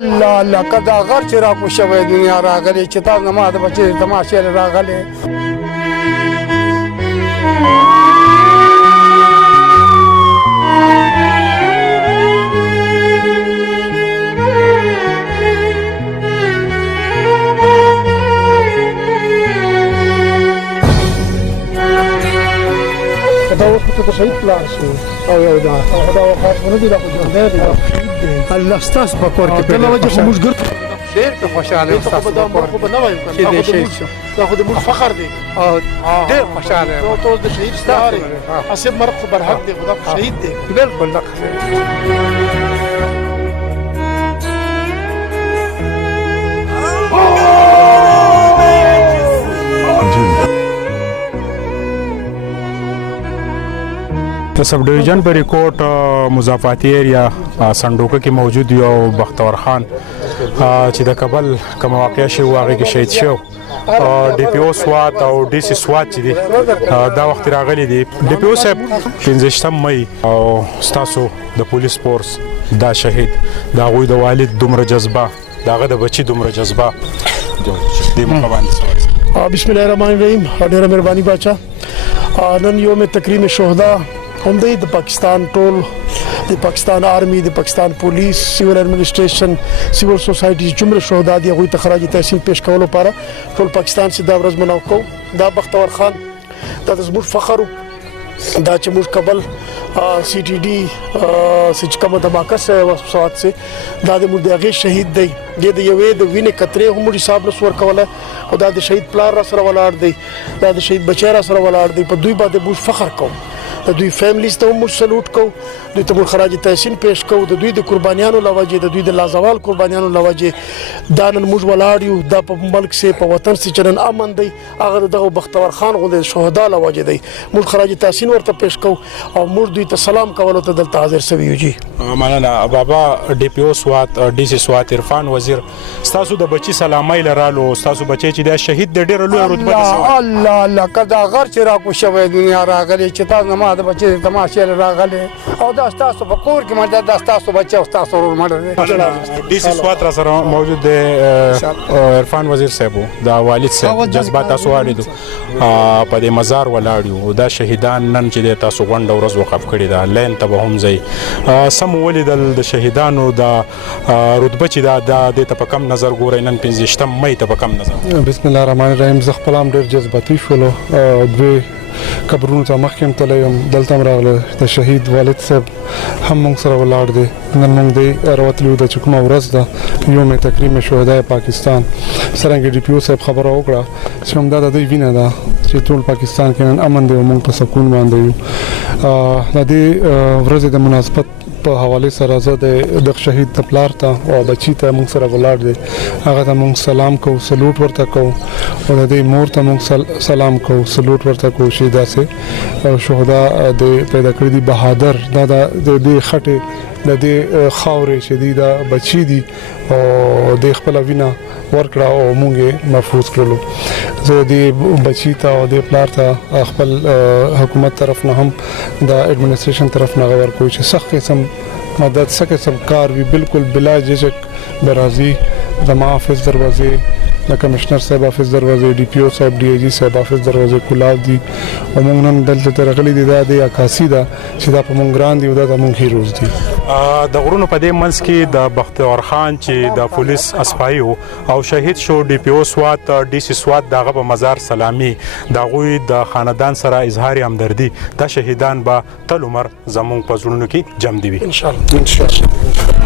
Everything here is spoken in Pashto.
الله الله کدا غر چې را کو شوی دنیا راغلی چې تاسو نه ما د بچی تماشې راغلی دا اوس ته شهید پلان شو او یو دا خاص نه دی دا خو ژوندی دی الله ستاسو په کور کې پیدا وجه موږ ګرځو ډېر په خوشاله یو تاسو په کور کې نه وایم چې دې شهید شو دا خو د موږ فخر دی او ډېر خوشاله یم ټول د شهید ستاره اسب مرګ خو برحق دی خدا شهید دی بالکل لکه د سب ډویژن په ریکورډ مضافاتي ایریا سندوکه کې موجود یو بختور خان چې د کابل کوم واقع شو هغه کې شهید شو ډي پی او سوات او ډي سي سوات چې دي دا وخت راغلي دي ډي پی او صاحب 15 مې او ستاسو د پولیس فورس دا شهید دا غوي د والد دومره جذبه داغه د بچي دومره جذبه دې مخابن بسم الله الرحمن الرحیم ډیره مهرباني بچا نن یوم تکریم شهدا هم د پاکستان ټول د پاکستان آرمی د پاکستان پولیس سیول ایڈمنسټریشن سیول سوسایټي جمله شهدا دی غوي ته خراج تحسین پیش کولو لپاره ټول پاکستان سي دا ورځ مناو کو دا بختور خان دا زموږ فخر دا چې موږ کابل سی ټي ډي سچ کوم دماکه سه وسات سه دا د موږ دغه شهید دی د یوې د وینې کترې هم حساب نو ور کوله او دا د شهید پلار را سره ولاړ دی دا د شهید بچی را سره ولاړ دی په دوی باندې موږ فخر کوو د دوی فیملیز ته موږ سلوټ کوو دوی ته موږ خراج تحسین پیش کوو د دوی د قربانیانو لوجه د دوی د لازوال قربانیانو لوجه دا نن موږ ولاړ یو د ملک سه په وطن سه چرن امن دی هغه دغه بختور خان غوډه شهدا لوجه دی موږ خراج تحسین ورته پیش کوو او موږ دوی ته سلام کولو ته دلته حاضر سوي یو جی مننه بابا ډي پی او سوات ډي سي سوات عرفان وزیر ستاسو د بچي سلامای لرالو ستاسو بچي چې د شهید د ډېر لوی رتبه ده الله الله کدا غر چې را کو شوی دنیا راغلی چې تاسو نه ما د بچی تماشې راغلی او دا تاسو په کور کې مده د تاسو بچي او تاسو ورور مړ ډي سي سوات را سره موجود دی عرفان وزیر صاحب دا والد صاحب جذبات تاسو والیدو په دې مزار ولاړیو دا شهیدان نن چې تاسو غونډه ورځ وقف کړی دا لین ته به هم ځي سم ولیدل د شهیدانو دا رتبه چې دا د ته په کم نظر ګورئ نن 15 مې ته په کم نظر بسم الله الرحمن الرحیم زه خپل هم ډېر جذباتي شولو دوی قبرونو ته مخکې تللی یم دلته هم راغله د شهید والد صاحب هم موږ سره ولاړ دی نن موږ دی راوتلو د چې کومه ورځ ده یوم تکریم شهدای پاکستان څرنګه ډي پي او صاحب خبره وکړه چې همدا د دوی وینه ده چې ټول پاکستان کې نن امن دی او موږ په سکون باندې یو د دې ورځې د مناسبت په حواله سره زه د شهید د پلار ته او بچی ته موږ سره ولاړ دي هغه ته موږ سلام کوو سلوټ ورته کوو او د دې مور ته موږ سلام کوو سلوټ ورته کوو چې داسې شهدا د پیدا کړی دي بهادر دا د دې خټه د دې خاورې شدیده بچی دي او د خپل وینا ورکړه او موږ محفوظ کړلو زه دې بچی ته او د پلار ته خپل حکومت طرف نه هم د ایڈمنسټریشن طرف نه غوړ کوي چې سخت قسم مدد سخت قسم کار وی بالکل بلا جھجک برازي د محافظ دروازه د کمشنر صاحب حافظ دروازه ډي پی او صاحب ډي اي جي صاحب حافظ دروازه کولاب دي او موږ نن دلته ترغلي دي د عکاسي دا چې دا په موږ ګران دي او دا موږ هیروز دي د غرونو په دې منځ کې د بختور خان چې د پولیس اسپای او شهید شو ډي پی او سوات ډي سي سوات دغه په مزار سلامي دا غوي د خاندان سره اظهار همدردي د شهیدان به تل عمر زموږ په زړونو کې جمع دي ان شاء الله